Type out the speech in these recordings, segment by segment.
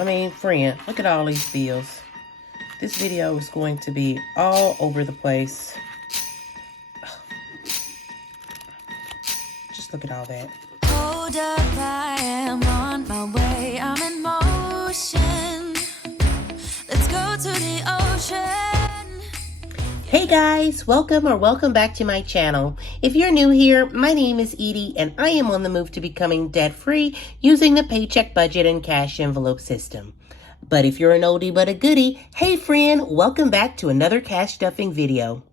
Friend, look at all these bills. This video is going to be all over the place. Just look at all that. Hold up, I am on my way. I'm in motion. Let's go to the ocean. Hey guys, welcome back to my channel. If you're new here, my name is Edie and I am on the move to becoming debt-free using the Paycheck budget and cash envelope system. But if you're an oldie but a goodie, hey friend, welcome back to another cash stuffing video.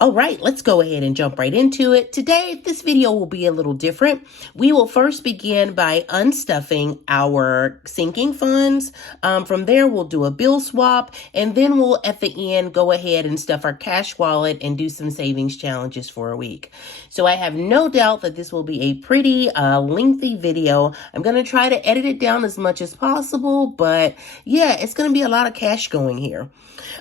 All right, let's go ahead and jump right into it. Today, this video will be a little different. We will first begin by unstuffing our sinking funds. From there, we'll do a bill swap, and then we'll, at the end, go ahead and stuff our cash wallet and do some savings challenges for a week. So I have no doubt that this will be a pretty lengthy video. I'm going to try to edit it down as much as possible, but yeah, it's going to be a lot of cash going here.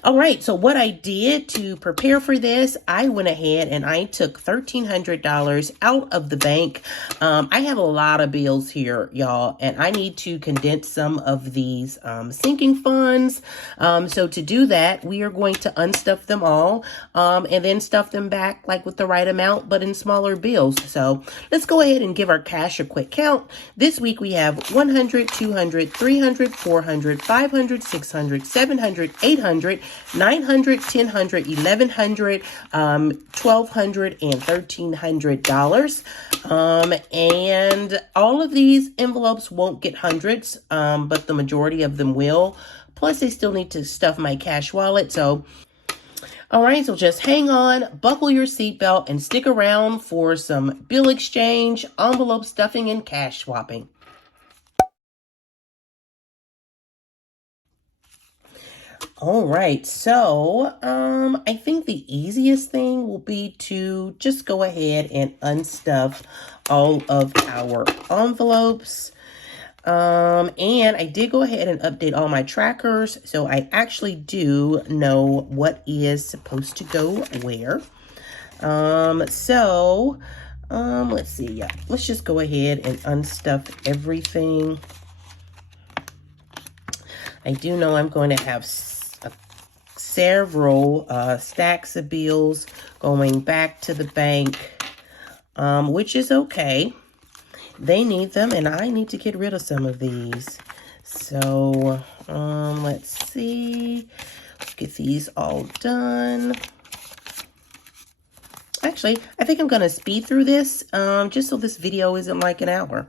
All right, so what I did to prepare for this, I went ahead and I took $1,300 out of the bank. I have a lot of bills here, y'all, and I need to condense some of these sinking funds. So to do that, we are going to unstuff them all and then stuff them back like with the right amount, but in smaller bills. So let's go ahead and give our cash a quick count. This week we have 100, 200, 300, 400, 500, 600, 700, 800, 900, 1000, 1100, $1,200 and $1,300. And all of these envelopes won't get hundreds, but the majority of them will. Plus, they still need to stuff my cash wallet. So, all right, so just hang on, buckle your seatbelt, and stick around for some bill exchange, envelope stuffing, and cash swapping. All right, so I think the easiest thing will be to just go ahead and unstuff all of our envelopes. And I did go ahead and update all my trackers, so I actually do know what is supposed to go where. Let's see, yeah, let's just go ahead and unstuff everything. I do know I'm going to have several stacks of bills going back to the bank, which is okay. They need them, and I need to get rid of some of these. So, let's see. Let's get these all done. Actually, I think I'm going to speed through this, just so this video isn't like an hour.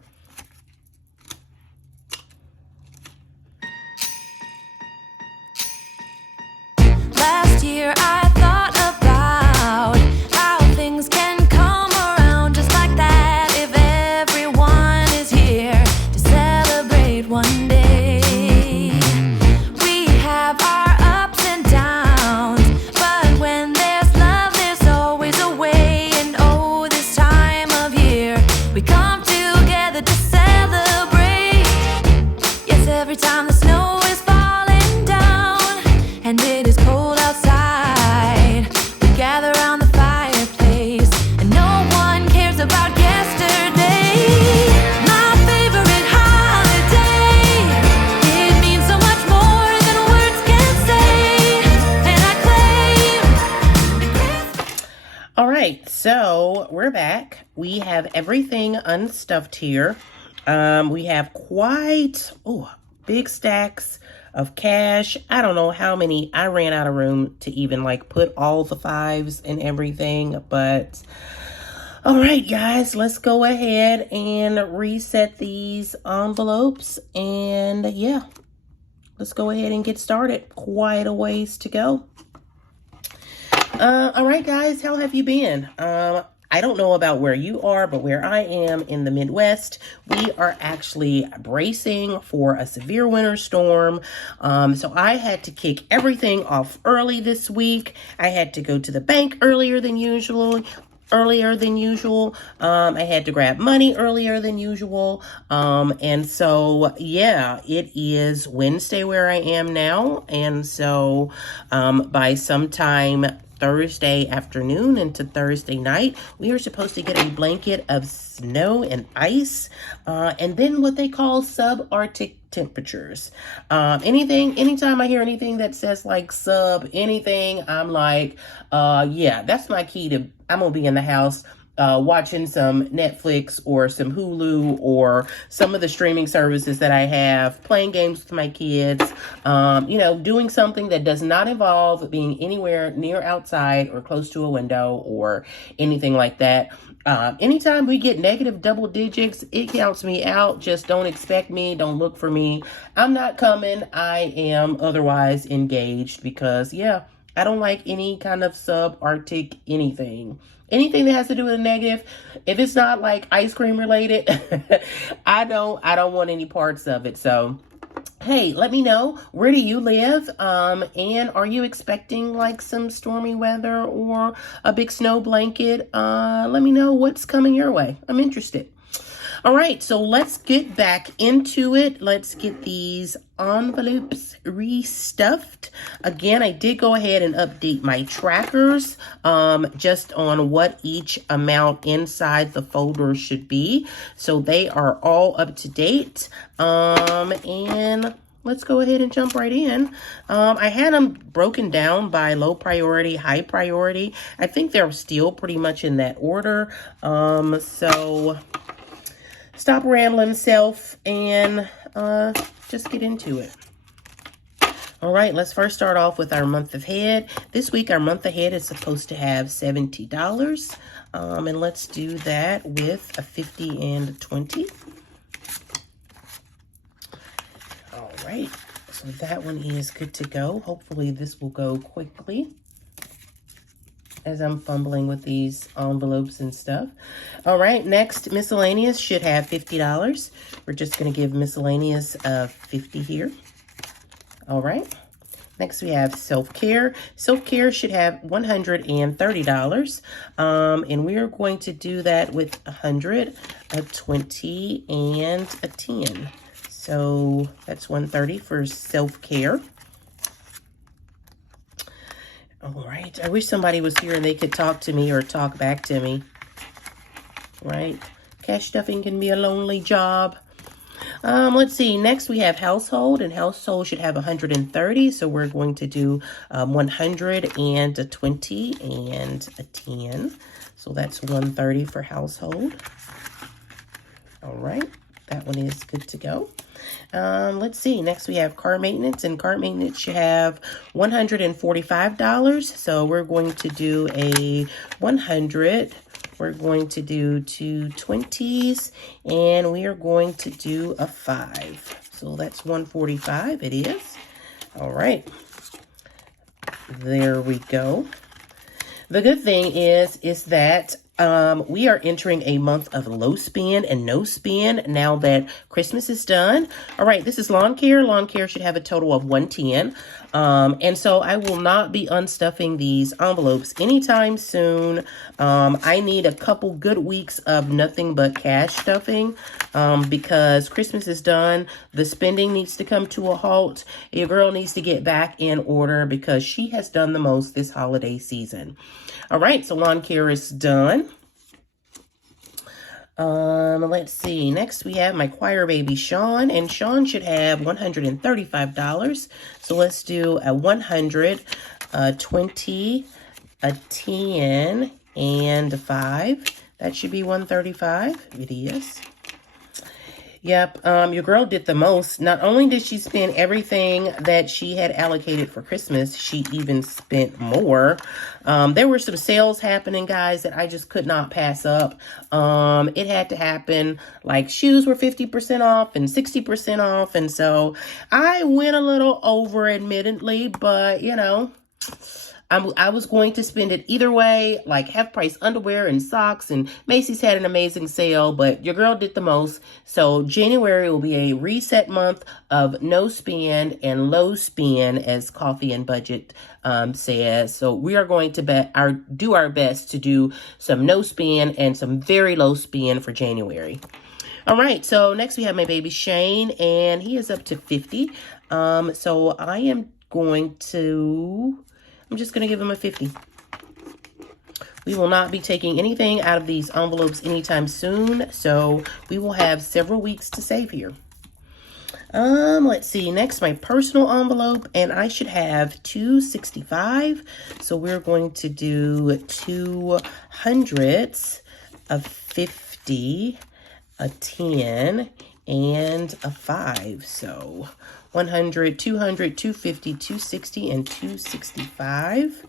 I thought about how things can come around just like that if everyone is here to celebrate one day. We have our ups and downs, but when there's love, there's always a way. And oh, this time of year, we come together to celebrate. Yes, every time the snow is falling down and it is cold outside, gather around the fireplace, and no one cares about yesterday. My favorite holiday, it means so much more than words can say, and I claim. All right, so we're back. We have everything unstuffed here. We have quite big stacks of cash. I don't know how many. I ran out of room to even like put all the fives and everything, but all right, guys, let's go ahead and reset these envelopes, and yeah, let's go ahead and get started. Quite a ways to go. All right, guys, how have you been? I don't know about where you are, but where I am in the Midwest, we are actually bracing for a severe winter storm. So I had to kick everything off early this week. I had to go to the bank earlier than usual. I had to grab money earlier than usual. And so, yeah, it is Wednesday where I am now. And so, by sometime Thursday afternoon into Thursday night, we are supposed to get a blanket of snow and ice, and then what they call subarctic temperatures. Anytime I hear anything that says like sub anything, I'm like, yeah, that's my key to, I'm gonna be in the house watching some Netflix or some Hulu or some of the streaming services that I have, playing games with my kids, doing something that does not involve being anywhere near outside or close to a window or anything like that. Anytime we get negative double digits, it counts me out. Just don't expect me. Don't look for me. I'm not coming. I am otherwise engaged because, yeah, I don't like any kind of subarctic anything. Anything that has to do with a negative, if it's not like ice cream related, I don't want any parts of it. So, hey, let me know, where do you live? And are you expecting like some stormy weather or a big snow blanket? Let me know what's coming your way. I'm interested. All right, so let's get back into it. Let's get these envelopes restuffed. Again, I did go ahead and update my trackers just on what each amount inside the folder should be. So they are all up to date. And let's go ahead and jump right in. I had them broken down by low priority, high priority. I think they're still pretty much in that order. So stop rambling, self, and just get into it. All right, let's first start off with our month ahead. This week, our month ahead is supposed to have $70. And let's do that with a 50 and a 20. All right, so that one is good to go. Hopefully this will go quickly as I'm fumbling with these envelopes and stuff. All right, next, miscellaneous should have $50. We're just going to give miscellaneous 50 here. All right. Next, we have self-care. Self-care should have $130. And we are going to do that with 100, a 20, and a 10. So that's 130 for self-care. All right. I wish somebody was here and they could talk to me or talk back to me. Right? Cash stuffing can be a lonely job. Let's see. Next, we have household, and household should have 130. So we're going to do 100 and a 20 and a 10. So that's 130 for household. All right. That one is good to go. Let's see. Next, we have car maintenance, and car maintenance should have $145. So we're going to do a 100. We're going to do 2 20s, and we are going to do a 5. So that's 145. It is. All right. There we go. The good thing is that we are entering a month of low spend and no spend now that Christmas is done. All right, this is lawn care. Lawn care should have a total of 110. And so I will not be unstuffing these envelopes anytime soon. I need a couple good weeks of nothing but cash stuffing because Christmas is done. The spending needs to come to a halt. Your girl needs to get back in order because she has done the most this holiday season. All right, so lawn care is done. Let's see. Next, we have my choir baby, Sean, and Sean should have $135. So let's do a 100, a 20, a 10, and a 5. That should be 135. It is. Yep, your girl did the most. Not only did she spend everything that she had allocated for Christmas, she even spent more. There were some sales happening, guys, that I just could not pass up. It had to happen. Like shoes were 50% off and 60% off. And so I went a little over, admittedly, but you know, I was going to spend it either way, like half price underwear and socks, and Macy's had an amazing sale, but your girl did the most. So January will be a reset month of no spend and low spend, as Coffee and Budget says. So we are going to do our best to do some no spend and some very low spend for January. All right, so next we have my baby Shane, and he is up to 50. So I'm just going to give him a 50. We will not be taking anything out of these envelopes anytime soon, so we will have several weeks to save here. Let's see, next my personal envelope, and I should have 265. So we're going to do 2 hundreds, a 50, a 10, and a 5. So 100, 200, 250, 260, and 265.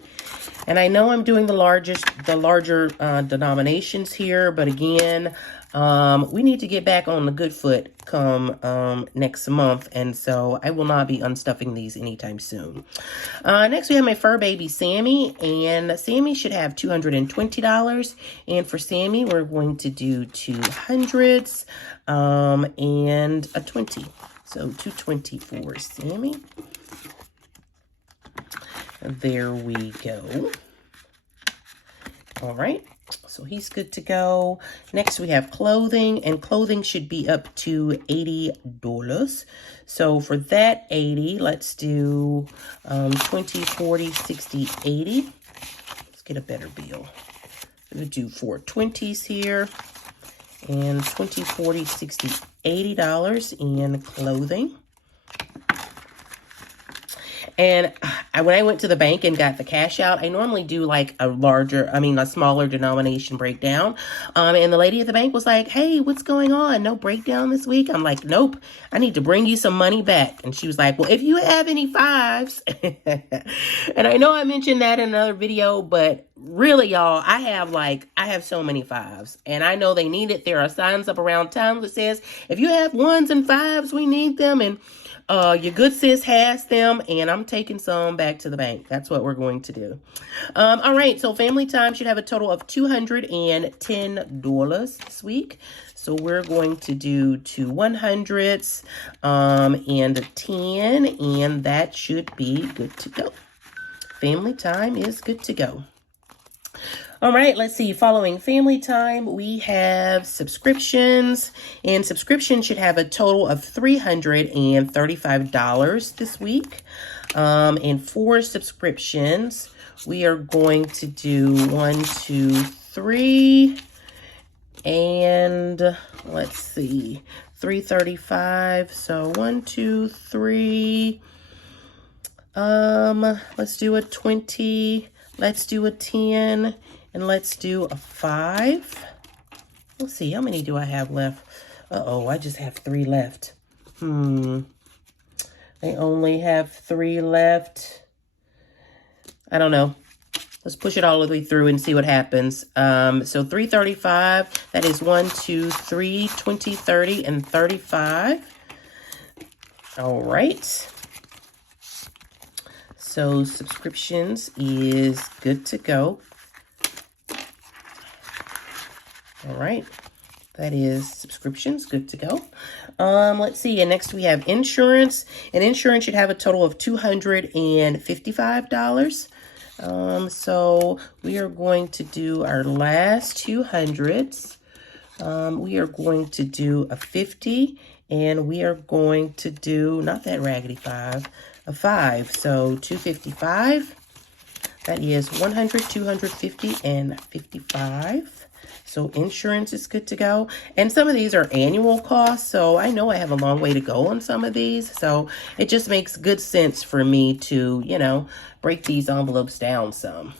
And I know I'm doing the larger denominations here, but again, we need to get back on the good foot come next month, and so I will not be unstuffing these anytime soon. Next we have my fur baby Sammy, and Sammy should have $220, and for Sammy we're going to do 200s and a 20. So 220 for Sammy. There we go. All right, so he's good to go. Next, we have clothing, and clothing should be up to $80. So for that 80, let's do 20, 40, 60, 80. Let's get a better bill. We'll do 4 20s here, and 20, 40, 60, $80 in clothing. And when I went to the bank and got the cash out, I normally do like a smaller denomination breakdown. And the lady at the bank was like, hey, what's going on? No breakdown this week? I'm like, nope, I need to bring you some money back. And she was like, well, if you have any 5s. And I know I mentioned that in another video, but really, y'all, I have so many 5s, and I know they need it. There are signs up around town that says, if you have 1s and 5s, we need them. And your good sis has them, and I'm taking some back to the bank. That's what we're going to do. All right, so family time should have a total of $210 this week. So we're going to do 2 100s and a 10, and that should be good to go. Family time is good to go. All right, let's see. Following family time, we have subscriptions, and subscriptions should have a total of $335 this week. And for subscriptions, we are going to do 1, 2, 3, and let's see, 335. So 1, 2, 3. Let's do a 20. Let's do a 10. And let's do a 5. Let's see, how many do I have left? Uh-oh, I just have 3 left. I only have 3 left. I don't know. Let's push it all the way through and see what happens. So 335, that is 1, 2, 3, 20, 30, and 35. All right. So subscriptions is good to go. All right, that is subscriptions, good to go. Let's see, and next we have insurance, and insurance should have a total of $255. So we are going to do our last 200s. We are going to do a 50, and we are going to do, not that raggedy 5, a 5. So 255, that is 100, 250, and 55. So insurance is good to go. And some of these are annual costs, so I know I have a long way to go on some of these. So it just makes good sense for me to, break these envelopes down some.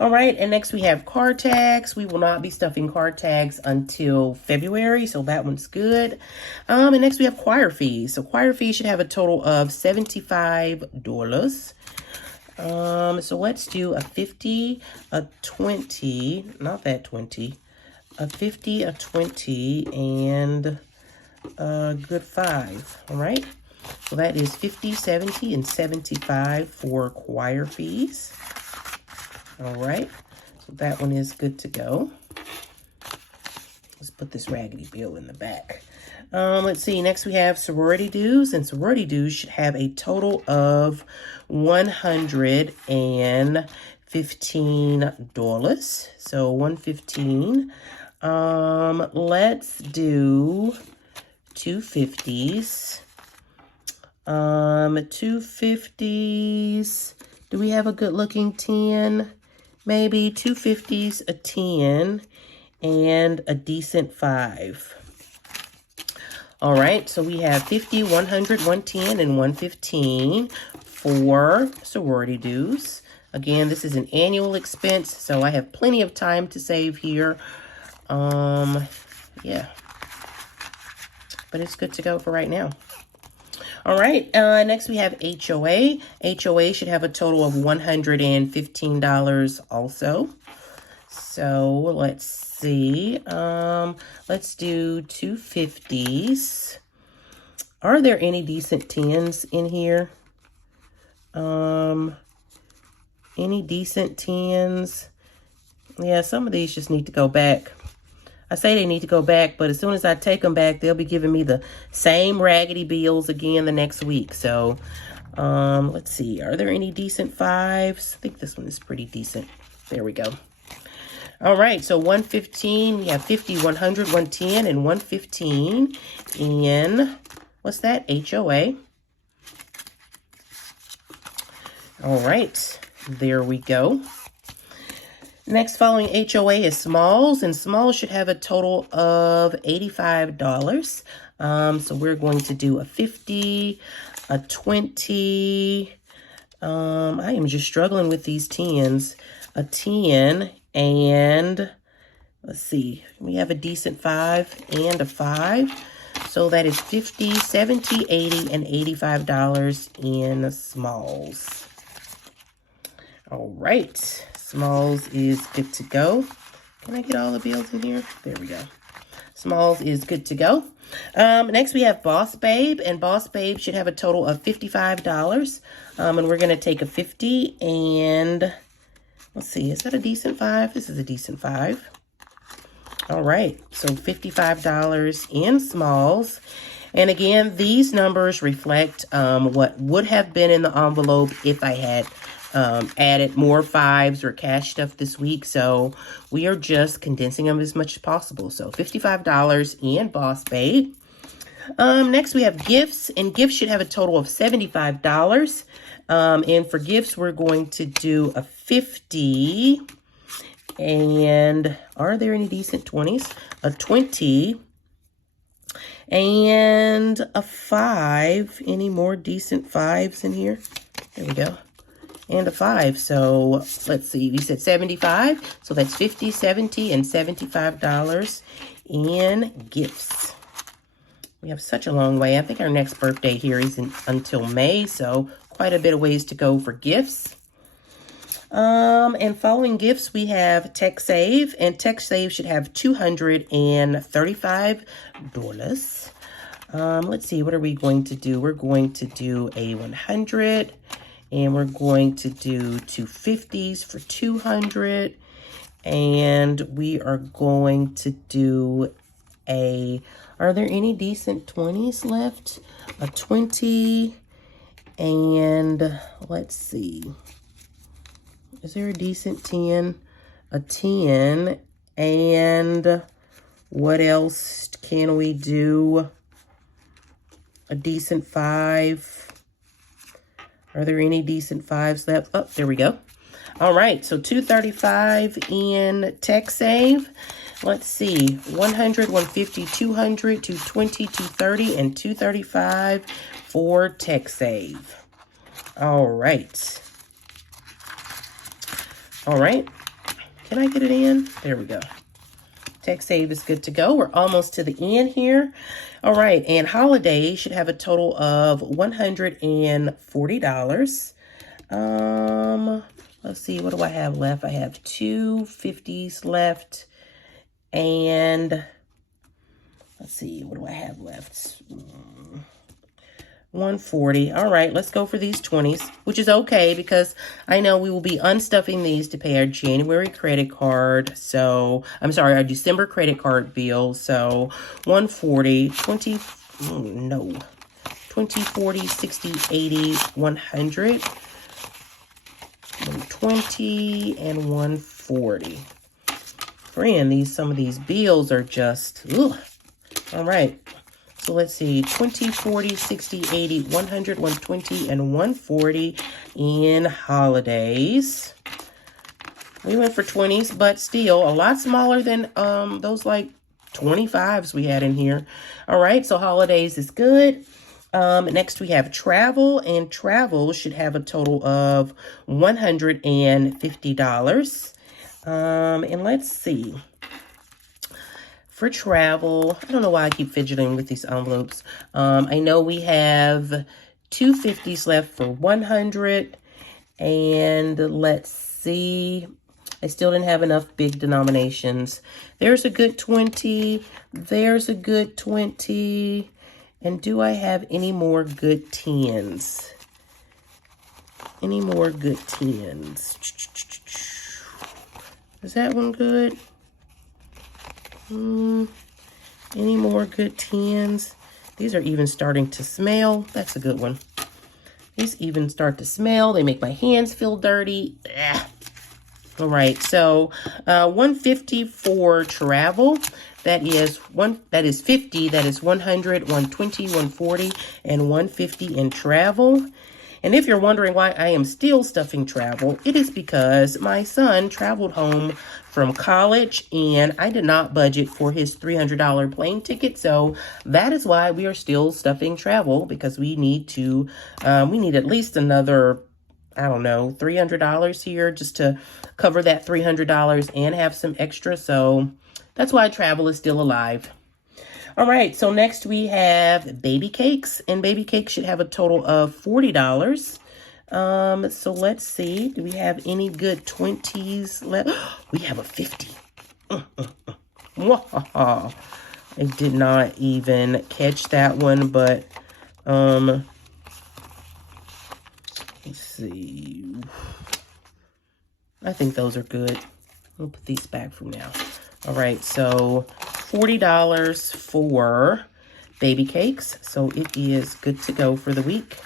All right, and next we have card tags. We will not be stuffing card tags until February, so that one's good. And next we have choir fees. So choir fees should have a total of $75. So let's do a 50, a 20, not that 20, a 50, a 20, and a good 5, all right? So that is 50, 70, and 75 for choir fees. All right, so that one is good to go. Let's put this raggedy bill in the back. Let's see, next we have sorority dues, and sorority dues should have a total of $115. So 115. Let's do 250s. 250s. Do we have a good looking 10? maybe 2 50s, a 10, and a decent 5. All right, so we have 50, 100, 110, and 115 for sorority dues. Again, this is an annual expense, so I have plenty of time to save here. Yeah, but it's good to go for right now. All right, next we have HOA. HOA should have a total of $115 also. So let's see. Let's do 2 50s. Are there any decent 10s in here? Any decent 10s? Yeah, some of these just need to go back. I say they need to go back, but as soon as I take them back, they'll be giving me the same raggedy bills again the next week. So, let's see. Are there any decent 5s? I think this one is pretty decent. There we go. All right, so 115, we have 50, 100, 110, and 115 in, what's that? HOA. All right, there we go. Next, following HOA is smalls, and smalls should have a total of $85. So we're going to do a 50, a 20. I am just struggling with these 10s. A 10, and let's see, we have a decent 5 and a 5. So that is 50, 70, 80, and $85 in smalls. All right, smalls is good to go. Can I get all the bills in here? There we go. Smalls is good to go. Next we have Boss Babe, and Boss Babe should have a total of $55. And we're gonna take a 50, and let's see, is that a decent 5? This is a decent 5. All right, so $55 in smalls. And again, these numbers reflect what would have been in the envelope if I had added more 5s or cash stuff this week. So we are just condensing them as much as possible. So $55 in Boss Babe. Next we have gifts, and gifts should have a total of $75. And for gifts, we're going to do a 50. And are there any decent 20s? A 20 and a 5. Any more decent 5s in here? There we go. And a 5. So let's see, you said 75. So that's 50, 70, and $75 in gifts. We have such a long way. I think our next birthday here isn't until May, so quite a bit of ways to go for gifts. And following gifts, we have TechSave, and TechSave should have $235. Let's see, what are we going to do? We're going to do a 100, and we're going to do 2 50s for 200, and we are going to do a, are there any decent 20s left? A 20, and let's see. Is there a decent 10? A 10, and what else can we do? A decent 5. Are there any decent 5s left? Oh, there we go. All right, so $235 in TechSave. Let's see, 100, 150, 200, 220, 230, and $235 for TechSave. All right. All right, can I get it in? There we go. TechSave is good to go. We're almost to the end here. All right, and holiday should have a total of $140. Let's see, what do I have left? I have 2 50s left, and let's see, what do I have left? 140. All right, let's go for these 20s, which is okay because I know we will be unstuffing these to pay our January credit card. So, I'm sorry, our December credit card bill. So, 140, 20, no, 20, 40, 60, 80, 100, 120, and 140. Friend, some of these bills are just, ugh. All right. So let's see, 20, 40, 60, 80, 100, 120, and 140 in holidays. We went for 20s, but still a lot smaller than those like 25s we had in here. All right, so holidays is good. Next we have travel, and travel should have a total of $150. And let's see. For travel, I don't know why I keep fidgeting with these envelopes. I know we have 250s left for 100. And let's see. I still didn't have enough big denominations. There's a good 20. There's a good 20. And do I have any more good 10s? Any more good 10s? Is that one good? Any more good 10s? These are even starting to smell. That's a good one. These even start to smell. They make my hands feel dirty. Ugh. All right, so 150 for travel. That is 50. That is 100, 120, 140, and 150 in travel. And if you're wondering why I am still stuffing travel, it is because my son traveled home from college and I did not budget for his $300 plane ticket. So that is why we are still stuffing travel, because we need to, we need at least another, I don't know, $300 here just to cover that $300 and have some extra. So that's why travel is still alive. All right, so next we have baby cakes, and baby cakes should have a total of $40. So let's see, do we have any good 20s left? We have a 50. I did not even catch that one, but let's see. I think those are good. We'll put these back for now. All right, so $40 for baby cakes. So it is good to go for the week.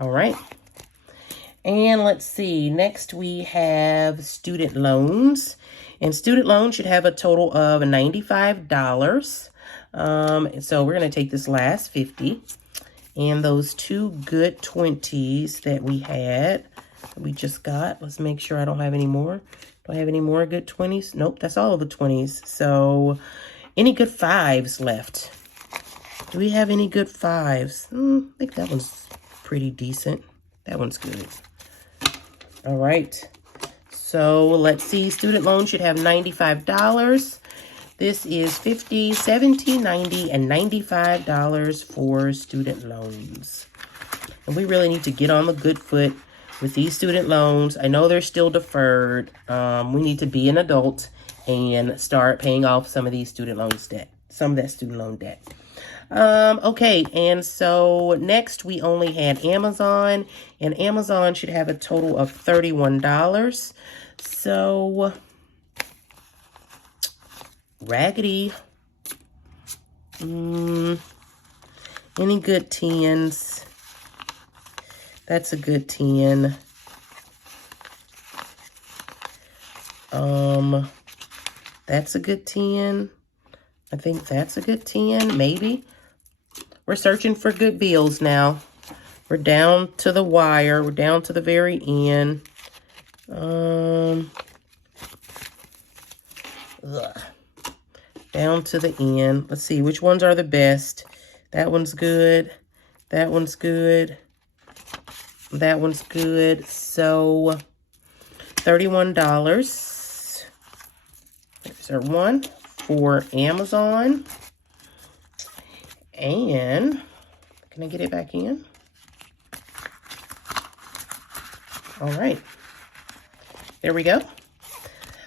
All right. And let's see. Next we have student loans. And student loans should have a total of $95. So we're going to take this last 50. And those two good 20s that we had, we just got. Let's make sure I don't have any more. Do I have any more good 20s? Nope, that's all of the 20s. So any good 5s left? Do we have any good 5s? I think that one's pretty decent. That one's good. All right. So let's see. Student loan should have $95. This is $50, $70, $90, and $95 for student loans. And we really need to get on the good foot with these student loans. I know they're still deferred. We need to be an adult and start paying off some of these student loans debt, some of that student loan debt. Okay, and so next we only had Amazon, and Amazon should have a total of $31. So raggedy. Any good 10s? That's a good 10. That's a good 10. I think that's a good 10, maybe. We're searching for good bills now. We're down to the wire. We're down to the very end. Down to the end. Let's see, which ones are the best? That one's good. That one's good. That one's good. So $31. There's our one for Amazon. And can I get it back in? All right. There we go.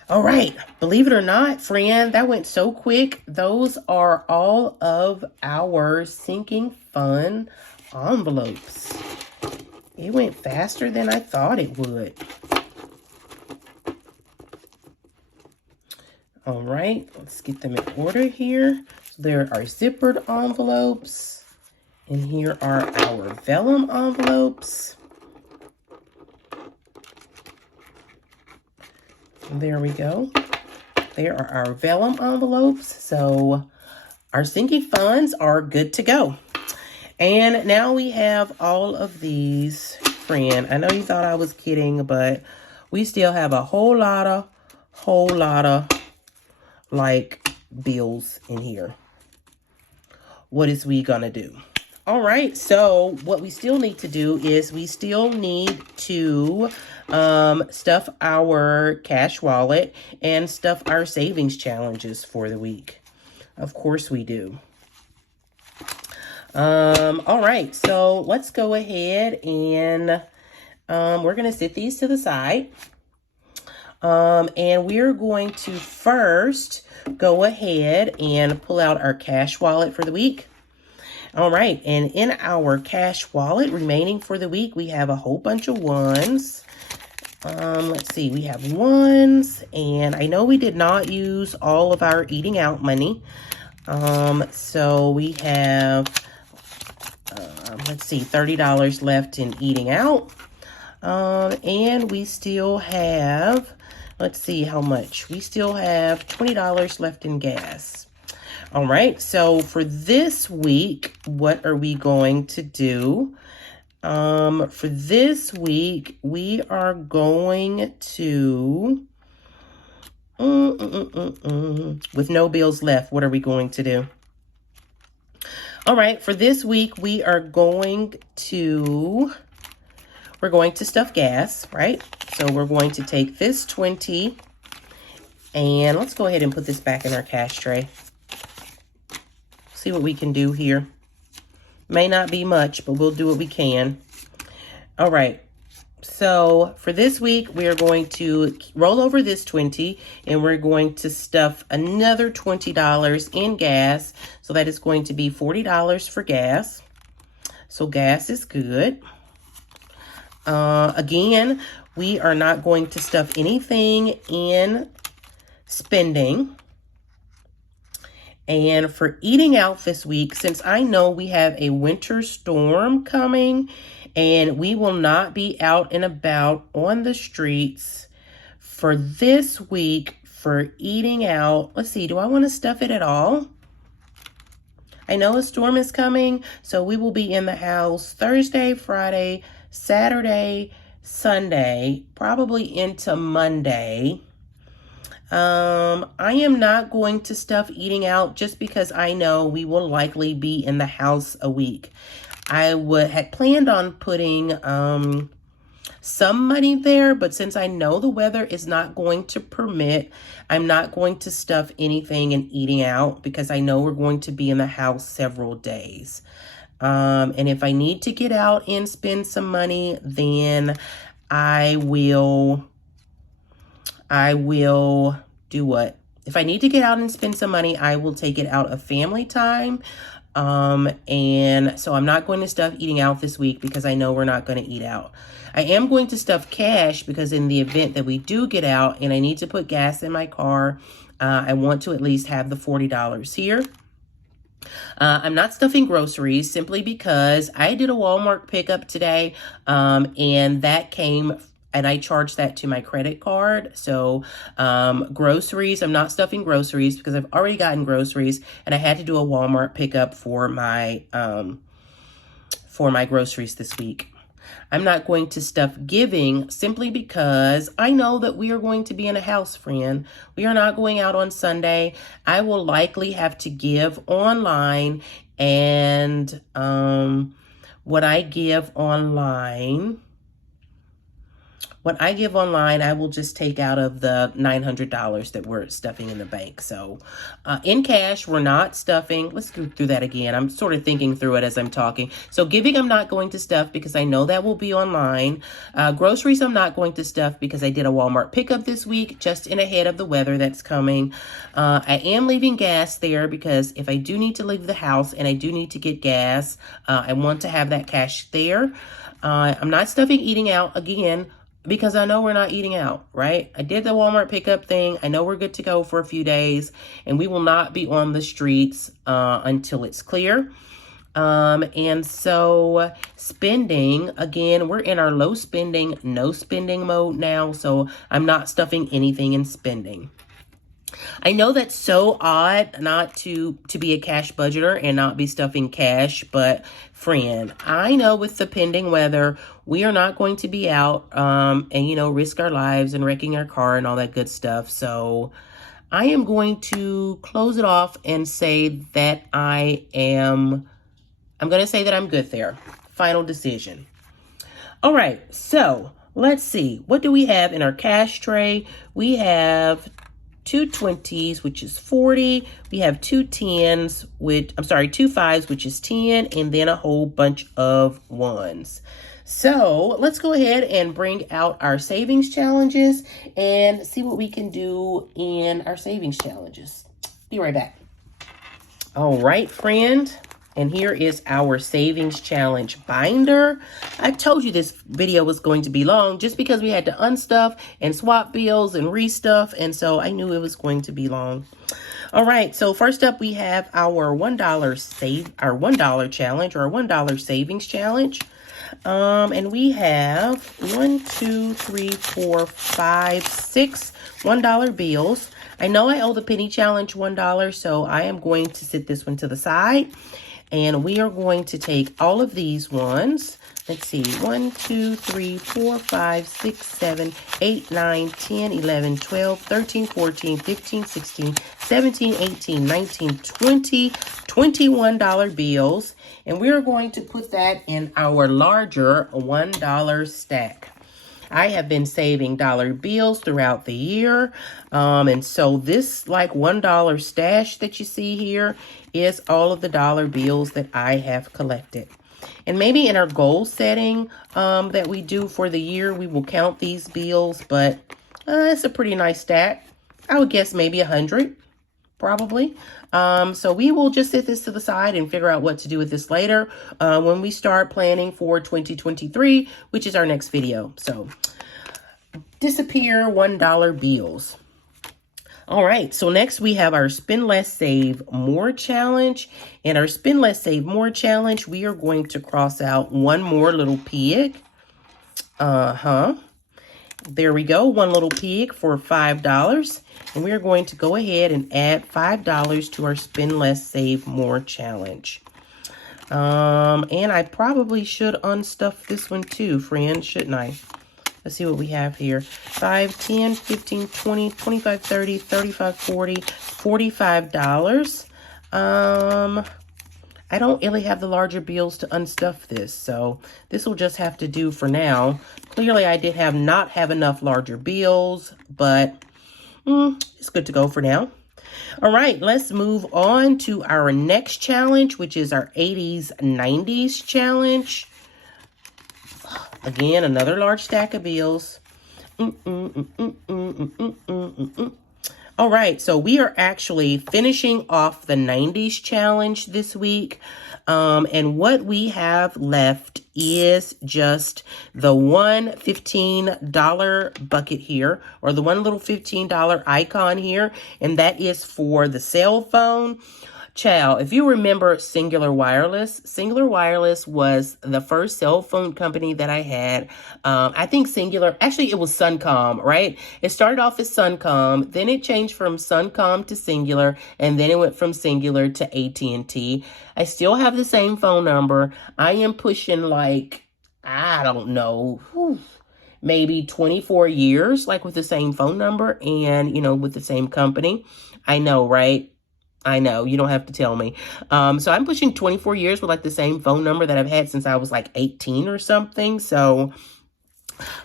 All right. Believe it or not, friend, that went so quick. Those are all of our sinking fund envelopes. It went faster than I thought it would. All right, let's get them in order here. So there are zippered envelopes, and here are our vellum envelopes. And there we go. There are our vellum envelopes. So our sinking funds are good to go. And now we have all of these, friend. I know you thought I was kidding, but we still have a whole lot of like bills in here. What is we gonna do? All right, so what we still need to do is we still need to stuff our cash wallet and stuff our savings challenges for the week. Of course we do. All right, so let's go ahead and we're going to set these to the side. And we're going to first go ahead and pull out our cash wallet for the week. All right, and in our cash wallet remaining for the week, we have a whole bunch of ones. Let's see, we have ones, and I know we did not use all of our eating out money. So we have, let's see, $30 left in eating out. And we still have, let's see how much. We still have $20 left in gas. All right, so for this week, what are we going to do? For this week, we are going to, with no bills left, what are we going to do? All right, for this week, we're going to stuff gas, right? So we're going to take this 20, and let's go ahead and put this back in our cash tray. See what we can do here. May not be much, but we'll do what we can. All right. So for this week, we are going to roll over this 20, and we're going to stuff another $20 in gas. So that is going to be $40 for gas. So gas is good. Again, we are not going to stuff anything in spending. And for eating out this week, since I know we have a winter storm coming and we will not be out and about on the streets for this week for eating out, let's see, do I want to stuff it at all? I know a storm is coming, so we will be in the house Thursday, Friday, Saturday, Sunday, probably into Monday. I am not going to stuff eating out just because I know we will likely be in the house a week. I had planned on putting some money there, but since I know the weather is not going to permit, I'm not going to stuff anything in eating out because I know we're going to be in the house several days. And if I need to get out and spend some money, then I will do what? If I need to get out and spend some money, I will take it out of family time. And so I'm not going to stuff eating out this week because I know we're not going to eat out. I am going to stuff cash because in the event that we do get out and I need to put gas in my car, I want to at least have the $40 here. I'm not stuffing groceries simply because I did a Walmart pickup today, and that came, and I charged that to my credit card. So groceries, I'm not stuffing groceries because I've already gotten groceries, and I had to do a Walmart pickup for my groceries this week. I'm not going to stuff giving simply because I know that we are going to be in a house, friend. We are not going out on Sunday. I will likely have to give online, and what I give online, I will just take out of the $900 that we're stuffing in the bank. So in cash, we're not stuffing. Let's go through that again. I'm sort of thinking through it as I'm talking. So giving, I'm not going to stuff because I know that will be online. Groceries, I'm not going to stuff because I did a Walmart pickup this week, just in ahead of the weather that's coming. I am leaving gas there because if I do need to leave the house and I do need to get gas, I want to have that cash there. I'm not stuffing eating out again, because I know we're not eating out, right? I did the Walmart pickup thing. I know we're good to go for a few days, and we will not be on the streets until it's clear. And so spending, again, we're in our low spending, no spending mode now, so I'm not stuffing anything in spending. I know that's so odd not to be a cash budgeter and not be stuffing cash, but friend, I know with the pending weather, we are not going to be out and, you know, risk our lives and wrecking our car and all that good stuff. So I am going to close it off and say that I'm going to say that I'm good there. Final decision. All right, so let's see. What do we have in our cash tray? We have two 20s, which is 40. We have two 10s, two 5s, which is 10, and then a whole bunch of 1s. So let's go ahead and bring out our savings challenges and see what we can do in our savings challenges. Be right back. All right, friend. And here is our savings challenge binder. I told you this video was going to be long just because we had to unstuff and swap bills and restuff. And so I knew it was going to be long. All right. So first up, we have our $1 challenge, or our $1 savings challenge. And we have 1, 2, 3, 4, 5, 6 $1 bills. I know I owe the penny challenge $1, so I am going to set this one to the side. And we are going to take all of these ones. Let's see, 1, 2, 3, 4, 5, 6, 7, 8, 9, 10, 11, 12, 13, 14, 15, 16, 17, 18, 19, 20, $21 bills. And we are going to put that in our larger $1 stack. I have been saving dollar bills throughout the year. And so this like $1 stash that you see here is all of the dollar bills that I have collected. And maybe in our goal setting that we do for the year, we will count these bills, but it's a pretty nice stack. I would guess maybe 100, probably. So we will just set this to the side and figure out what to do with this later when we start planning for 2023, which is our next video. So disappear $1 bills. All right, so next we have our Spend Less, Save More challenge. And our Spend Less, Save More challenge, we are going to cross out one more little pig. There we go, one little pig for $5. And we are going to go ahead and add $5 to our Spend Less, Save More challenge. And I probably should unstuff this one too, friend, shouldn't I? Let's see what we have here. 5, 10, 15, 20, 25, 30, 35, 40, $45. I don't really have the larger bills to unstuff this, so this will just have to do for now. Clearly, I did not have enough larger bills, but it's good to go for now. All right, let's move on to our next challenge, which is our 80s, 90s challenge. Again, another large stack of bills. All right, so we are actually finishing off the 90s challenge this week. And what we have left is just the one $15 bucket here, or the one little $15 icon here, and that is for the cell phone. Child, if you remember Singular Wireless was the first cell phone company that I had. I think actually it was Suncom, right? It started off as Suncom, then it changed from Suncom to Singular, and then it went from Singular to AT&T. I still have the same phone number. I am pushing like, I don't know, maybe 24 years, like with the same phone number and, with the same company. I know, right? I know, you don't have to tell me. So I'm pushing 24 years with like the same phone number that I've had since I was like 18 or something. So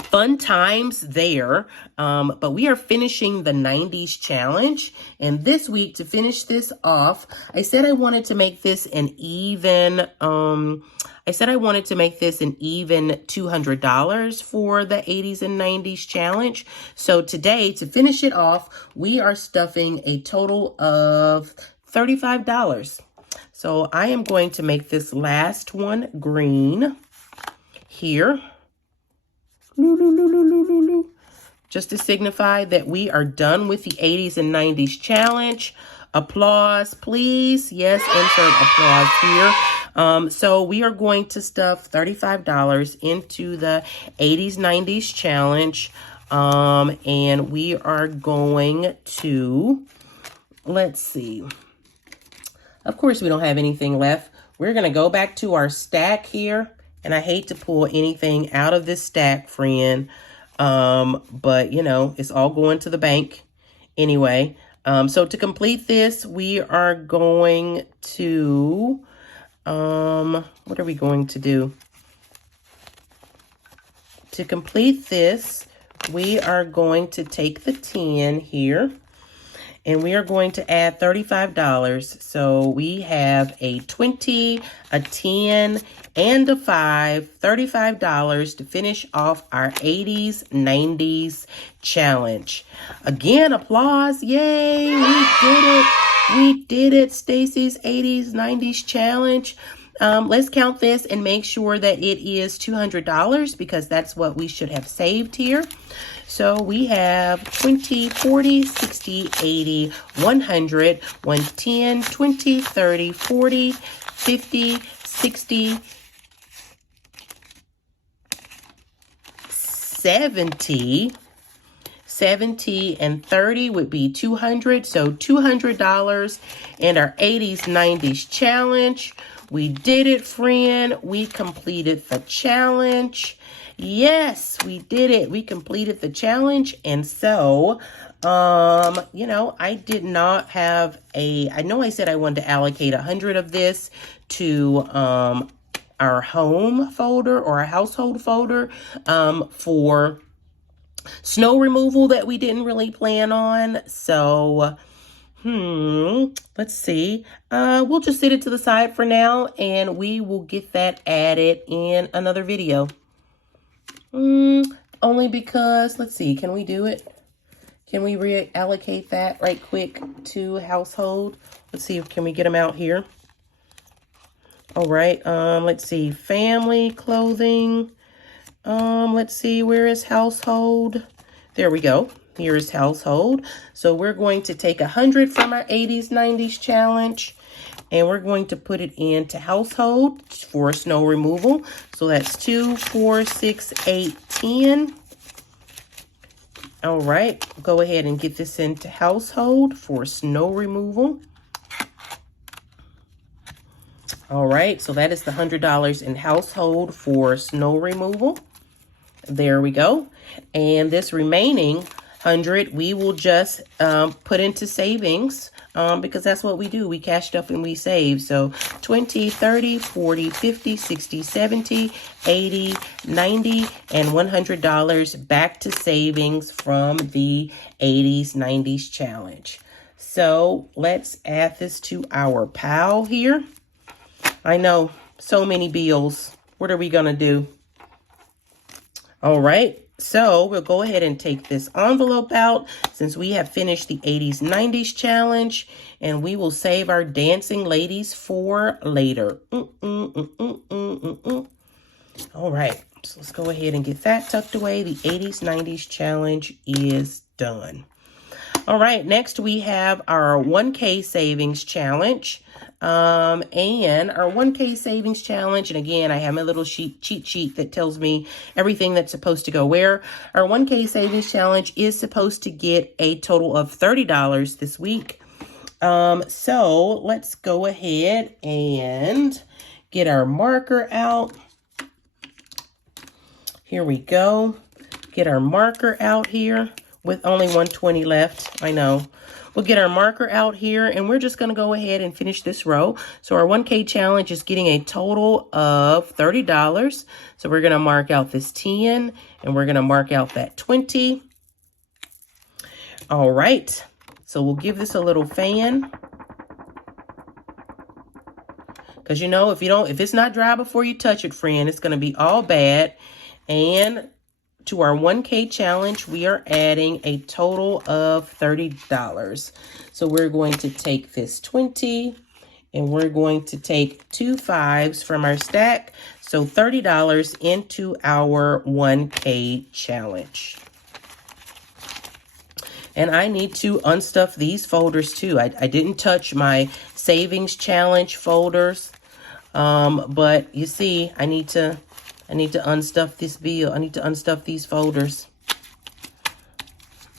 fun times there. But we are finishing the 90s challenge. And this week, to finish this off, I said I wanted to make this an even $200 for the 80s and 90s challenge. So today, to finish it off, we are stuffing a total of $35. So I am going to make this last one green here, just to signify that we are done with the 80s and 90s challenge. Applause, please. Yes, insert applause here. So we are going to stuff $35 into the 80s, 90s challenge. And we are going to let's see. Of course, we don't have anything left. We're going to go back to our stack here. And I hate to pull anything out of this stack, friend. But, you know, it's all going to the bank anyway. So to complete this, we are going to, what are we going to do? To complete this, we are going to take the 10 here. And we are going to add $35. So we have a 20, a 10, and a 5, $35 to finish off our 80s, 90s challenge. Again, applause. Yay, we did it. We did it, Stacy's 80s, 90s challenge. Let's count this and make sure that it is $200 because that's what we should have saved here. So we have 20, 40, 60, 80, 100, 110, 20, 30, 40, 50, 60, 70, 70 and 30 would be 200. So $200 in our 80s, 90s challenge. We did it, friend. We completed the challenge. Yes, we did it. We completed the challenge. And so, you know, I did not have I know I said I wanted to allocate 100 of this to, our home folder or our household folder, for snow removal that we didn't really plan on. So, let's see. We'll just set it to the side for now and we will get that added in another video. Only because, let's see, can we do it? Can we reallocate that right quick to household? Let's see, can we get them out here? All right, let's see, family, clothing. Let's see, where is household? There we go. Here is household. So we're going to take 100 from our 80s, 90s challenge. And we're going to put it into household for snow removal. So that's 2, 4, 6, 8, 10. All right, go ahead and get this into household for snow removal. All right, so that is the $100 in household for snow removal. There we go. And this remaining 100, we will just put into savings. Because that's what we do. We cash stuff and we save. So 20, 30, 40, 50, 60, 70, 80, 90, and $100 back to savings from the 80s, 90s challenge. So let's add this to our pile here. I know, so many bills. What are we going to do? All right. So we'll go ahead and take this envelope out since we have finished the 80s, 90s challenge, and we will save our dancing ladies for later. All right, so let's go ahead and get that tucked away. The 80s, 90s challenge is done. All right, next we have our 1K savings challenge. And our 1K savings challenge, and again, I have my little cheat sheet that tells me everything that's supposed to go where. Our 1K savings challenge is supposed to get a total of $30 this week. So let's go ahead and get our marker out. Here we go. Get our marker out here with only 120 left. I know. We'll get our marker out here and we're just going to go ahead and finish this row. So our 1K challenge is getting a total of $30. So we're going to mark out this 10 and we're going to mark out that 20. All right. So we'll give this a little fan. Because you know, if it's not dry before you touch it, friend, it's going to be all bad. And to our 1K challenge, we are adding a total of $30. So we're going to take this 20 and we're going to take 2 5s from our stack. So $30 into our 1K challenge. And I need to unstuff these folders too. I didn't touch my savings challenge folders. But you see, I need to unstuff this bill. I need to unstuff these folders.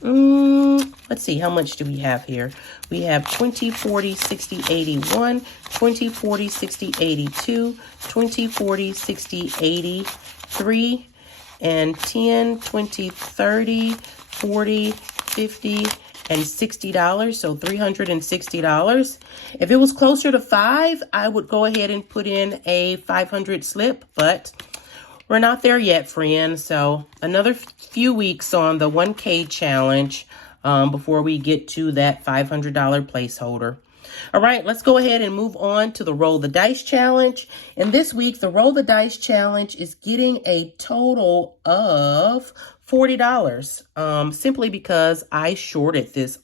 Let's see, how much do we have here? We have 20, 40, 60, 81, 20, 40, 60, 82, 20, 40, 60, 83, and 10, 20, 30, 40, 50, and $60, so $360. If it was closer to 5, I would go ahead and put in a 500 slip, but we're not there yet, friends. So another few weeks on the 1K challenge before we get to that $500 placeholder. All right, let's go ahead and move on to the Roll the Dice challenge. And this week, the Roll the Dice challenge is getting a total of $40, simply because I shorted this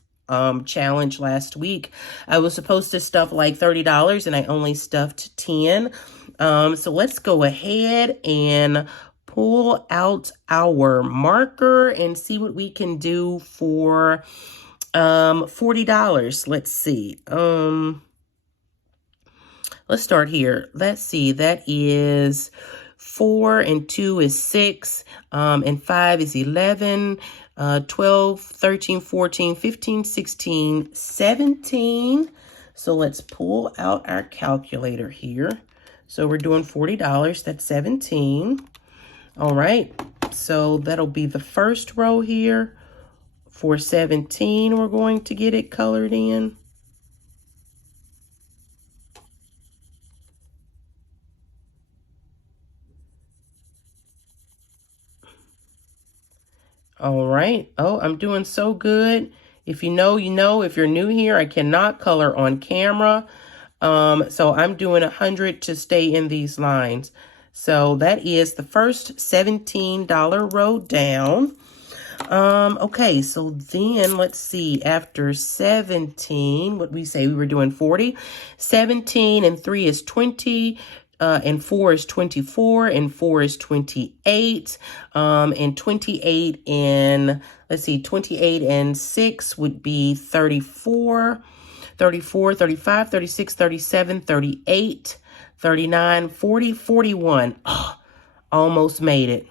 challenge last week. I was supposed to stuff like $30 and I only stuffed 10. So let's go ahead and pull out our marker and see what we can do for $40. Let's see. Let's start here. Let's see. That is 4 and 2 is 6, and 5 is 11, 12, 13, 14, 15, 16, 17. So let's pull out our calculator here. So we're doing $40. That's 17. All right. So that'll be the first row here. For 17, we're going to get it colored in. All right. Oh, I'm doing so good. If you know, you know. If you're new here, I cannot color on camera. So I'm doing 100 to stay in these lines. So that is the first $17 row down. Okay, so then let's see, after 17, what we say, we were doing 40, 17 and 3 is 20, and 4 is 24, and 4 is 28, and 28 and, let's see, 28 and 6 would be 34, 34, 35, 36, 37, 38, 39, 40, 41. Oh, almost made it.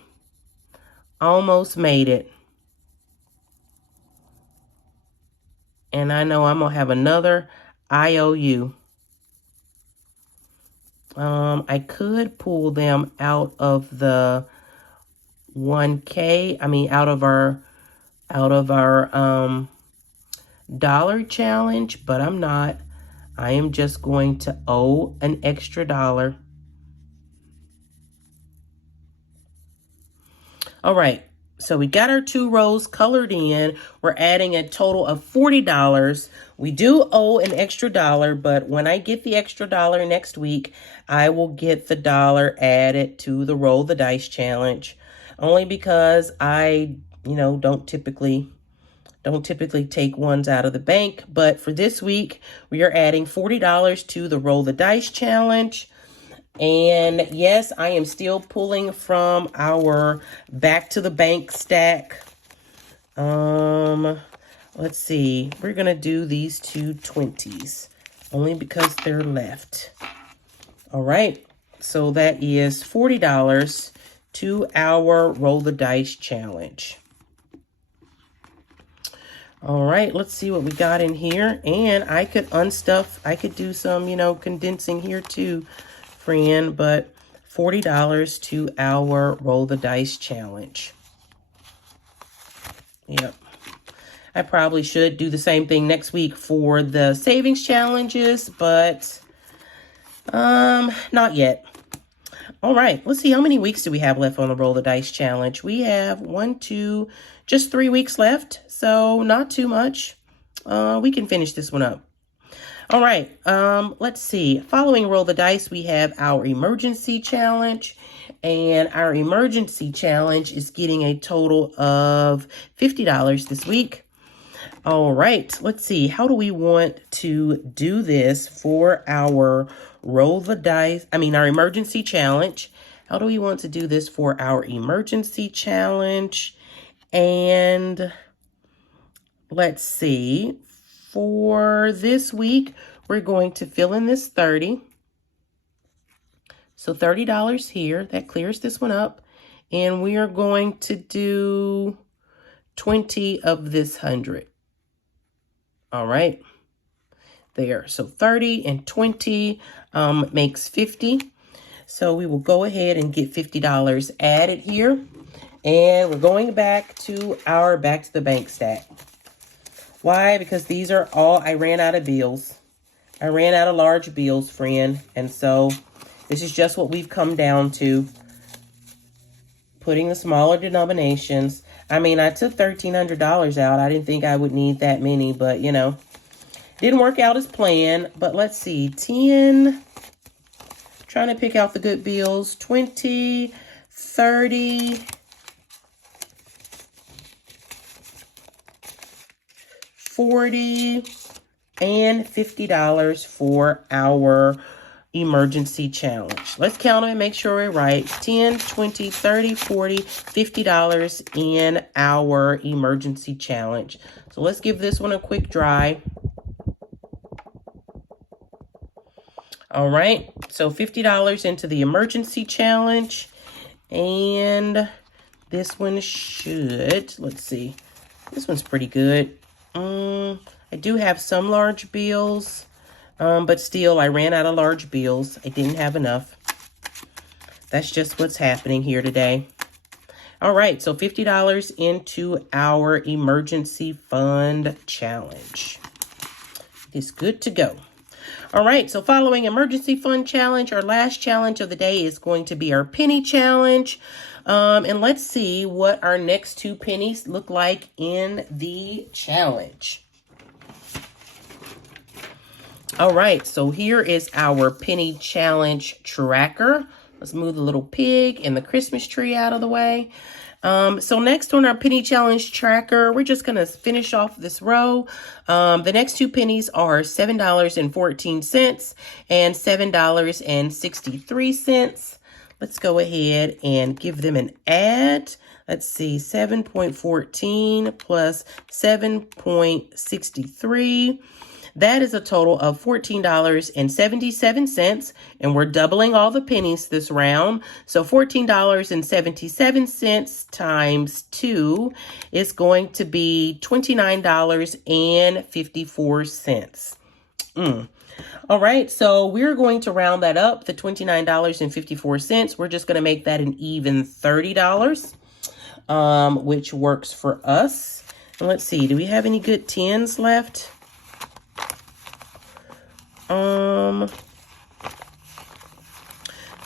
Almost made it. And I know I'm going to have another IOU. I could pull them out of the 1K. I mean, out of our dollar challenge, but I'm not. I am just going to owe an extra $1. All right. So we got our 2 rows colored in. We're adding a total of $40. We do owe an extra $1, but when I get the extra $1 next week, I will get the $1 added to the Roll the Dice challenge. Only because I, don't typically take ones out of the bank. But for this week, we are adding $40 to the Roll the Dice challenge. And yes, I am still pulling from our back to the bank stack. Let's see. We're going to do these 2 20s only because they're left. All right. So that is $40 to our Roll the Dice challenge. All right, let's see what we got in here. And I could unstuff. I could do some, condensing here too, friend, but $40 to our Roll the Dice challenge. Yep. I probably should do the same thing next week for the savings challenges, but not yet. All right, let's see, how many weeks do we have left on the Roll the Dice challenge? We have 1, 2, just 3 weeks left, so not too much. We can finish this one up. All right, let's see. Following Roll the Dice, we have our emergency challenge. And our emergency challenge is getting a total of $50 this week. All right, let's see. How do we want to do this for our Roll the Dice? I mean, our emergency challenge. How do we want to do this for our emergency challenge? And let's see. For this week, we're going to fill in this 30. So $30 here. That clears this one up. And we are going to do 20 of this 100. All right. There. So 30 and 20 makes 50. So we will go ahead and get $50 added here. And we're going back to our back to the bank stack. Why? Because these are all, I ran out of bills. I ran out of large bills, friend. And so this is just what we've come down to. Putting the smaller denominations. I mean, I took $1,300 out. I didn't think I would need that many, but you know, didn't work out as planned. But let's see, 10, trying to pick out the good bills, 20, 30, 40, and $50 for our emergency challenge. Let's count them and make sure we're right. 10, 20, 30, 40, $50 in our emergency challenge. So let's give this one a quick dry. All right, so $50 into the emergency challenge. And this one should, let's see, this one's pretty good. I do have some large bills, but still I ran out of large bills. I didn't have enough. That's just what's happening here today. All right, so $50 into our emergency fund challenge. It's good to go. All right, so following emergency fund challenge, our last challenge of the day is going to be our penny challenge. And let's see what our next two pennies look like in the challenge. All right, so here is our penny challenge tracker. Let's move the little pig and the Christmas tree out of the way. So next on our penny challenge tracker, we're just going to finish off this row. The next two pennies are $7.14 and $7.63. Let's go ahead and give them an add. Let's see, 7.14 plus 7.63. That is a total of $14.77, and we're doubling all the pennies this round. So $14.77 times 2 is going to be $29.54. All right, so we're going to round that up, the $29.54. We're just going to make that an even $30, which works for us. And let's see, do we have any good 10s left?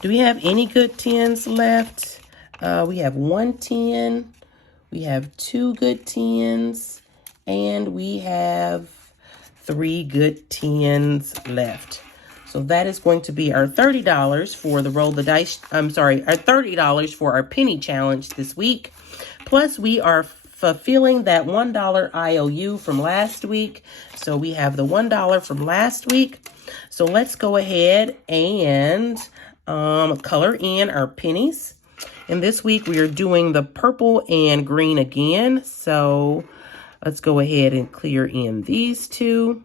Do we have any good 10s left? We have 1 10, we have 2 good 10s, and we have 3 good 10s left. So that is going to be our $30 for the roll the dice. I'm sorry, our $30 for our penny challenge this week. Plus we are fulfilling that $1 IOU from last week. So we have the $1 from last week. So let's go ahead and color in our pennies. And this week we are doing the purple and green again. So let's go ahead and clear in these two.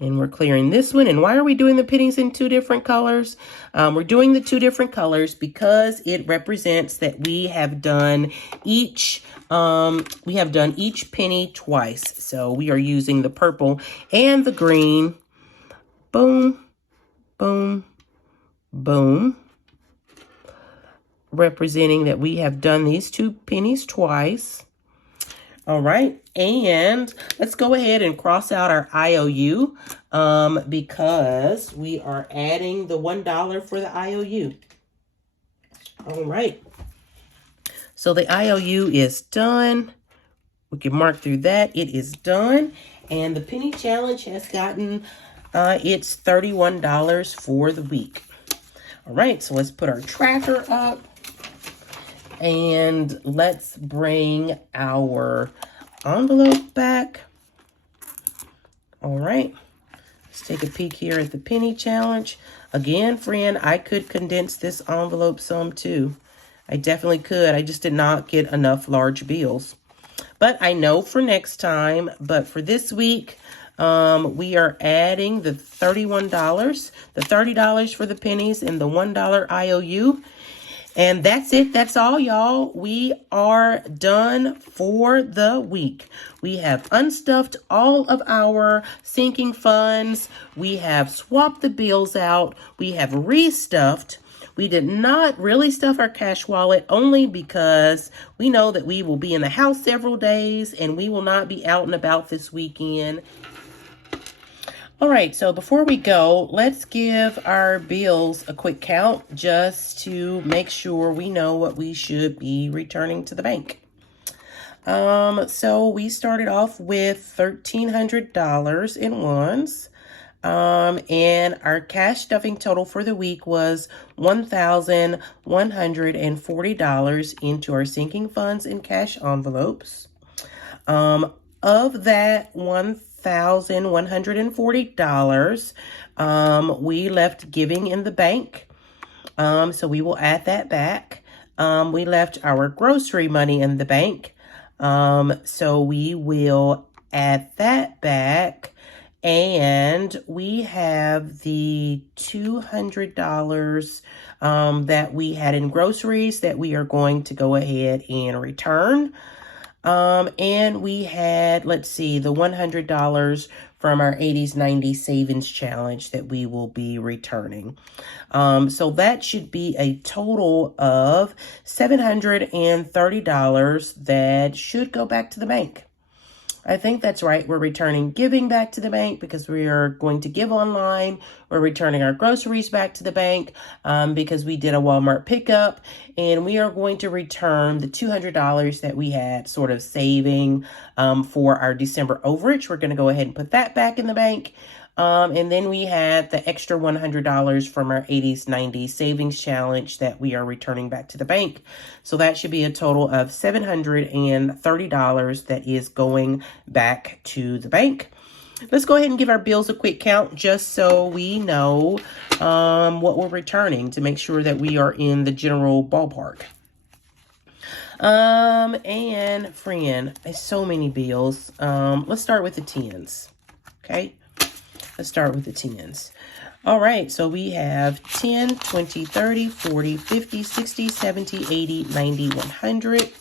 And we're clearing this one. And why are we doing the pennies in 2 different colors? We're doing the 2 different colors because it represents that we have done each penny twice. So we are using the purple and the green. Boom, boom, boom. Representing that we have done these 2 pennies twice. All right, and let's go ahead and cross out our IOU because we are adding the $1 for the IOU. All right, so the IOU is done. We can mark through that. It is done, and the penny challenge has gotten its $31 for the week. All right, so let's put our tracker up. And let's bring our envelope back. All right. Let's take a peek here at the penny challenge. Again, friend, I could condense this envelope some too. I definitely could. I just did not get enough large bills. But I know for next time. But for this week, we are adding the $31, the $30 for the pennies and the $1 IOU. And that's it. That's all, y'all. We are done for the week. We have unstuffed all of our sinking funds. We have swapped the bills out. We have restuffed. We did not really stuff our cash wallet only because we know that we will be in the house several days and we will not be out and about this weekend. All right, so before we go, let's give our bills a quick count just to make sure we know what we should be returning to the bank. So we started off with $1,300 in ones. And our cash stuffing total for the week was $1,140 into our sinking funds and cash envelopes. Of that $1,140, we left giving in the bank. So we will add that back. We left our grocery money in the bank. So we will add that back. And we have the $200 that we had in groceries that we are going to go ahead and return. And we had, let's see, the $100 from our 80s, 90s savings challenge that we will be returning. So that should be a total of $730 that should go back to the bank. I think that's right. We're returning giving back to the bank because we are going to give online. We're returning our groceries back to the bank because we did a Walmart pickup. And we are going to return the $200 that we had sort of saving for our December overage. We're going to go ahead and put that back in the bank. And then we had the extra $100 from our 80s, 90s savings challenge that we are returning back to the bank. So that should be a total of $730 that is going back to the bank. Let's go ahead and give our bills a quick count just so we know what we're returning to make sure that we are in the general ballpark. And friend, there's so many bills. Let's start with the 10s. Okay. Let's start with the 10s. All right, so we have 10, 20, 30, 40, 50, 60, 70, 80, 90, 100.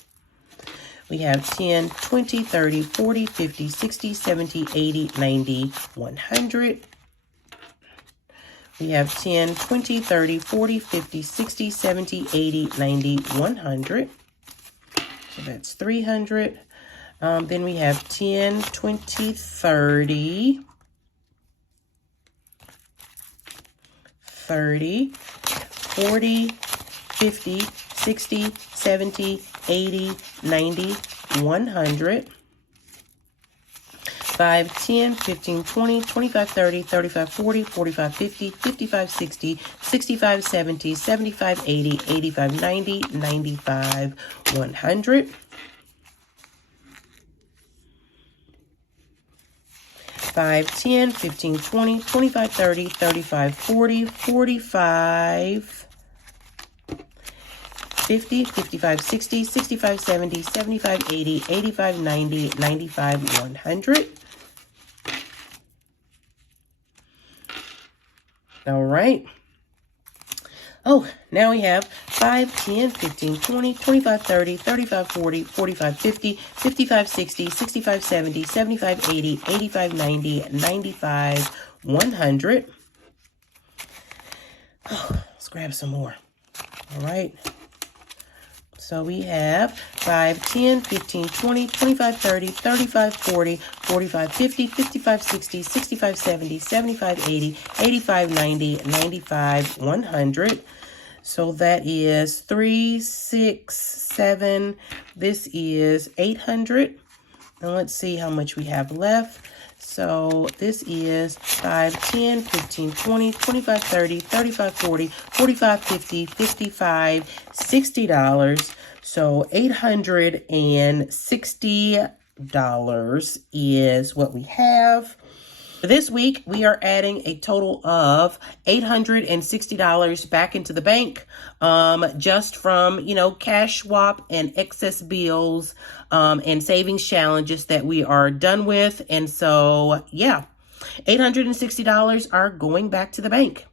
We have 10, 20, 30, 40, 50, 60, 70, 80, 90, 100. We have 10, 20, 30, 40, 50, 60, 70, 80, 90, 100. So that's 300. Then we have 10, 20, 30, 30, 40, 50, 60, 70, 80, 90, 100. 5, 10, 15, 20, 25, 30, 35, 40, 45, 50, 55, 60, 65, 70, 75, 80, 85, 90, 95, 100. 5, 10, 15, 20, 25, 30, 35, 40, 45, 50, 55, 60, 65, 70, 75, 80, 85, 90, 95, 100. All right. Oh, now we have 5, 10, 15, 20, 25, 30, 35, 40, 45, 50, 55, 60, 65, 70, 75, 80, 85, 90, 95, 100. Oh, let's grab some more. All right. So we have 5, 10, 15, 20, 25, 30, 35, 40, 45, 50, 55, 60, 65, 70, 75, 80, 85, 90, 95, 100. So that is 3, 6, 7. This is 800. And let's see how much we have left. So this is 5, 10, 15, 20, 25, 30, 35, 40, 45, 50, 55, $60. So $860 is what we have. This week, we are adding a total of $860 back into the bank, just from, cash swap and excess bills, and savings challenges that we are done with. And so, yeah, $860 are going back to the bank.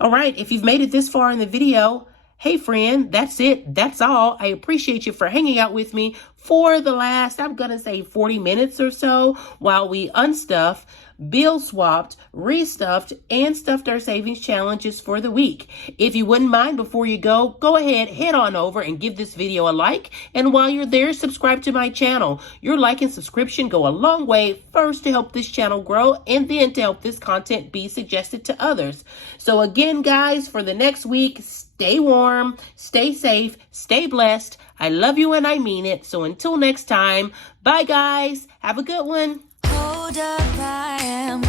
All right. If you've made it this far in the video, Hey friend, that's it. That's all. I appreciate you for hanging out with me for the last, I'm going to say 40 minutes or so while we unstuff, bill swapped, restuffed, and stuffed our savings challenges for the week. If you wouldn't mind, before you go ahead, head on over and give this video a like. And while you're there, subscribe to my channel. Your like and subscription go a long way, first to help this channel grow and then to help this content be suggested to others. So again, guys, for the next week, stay warm, stay safe, stay blessed. I love you and I mean it. So until next time, bye guys. Have a good one. Hold up, I am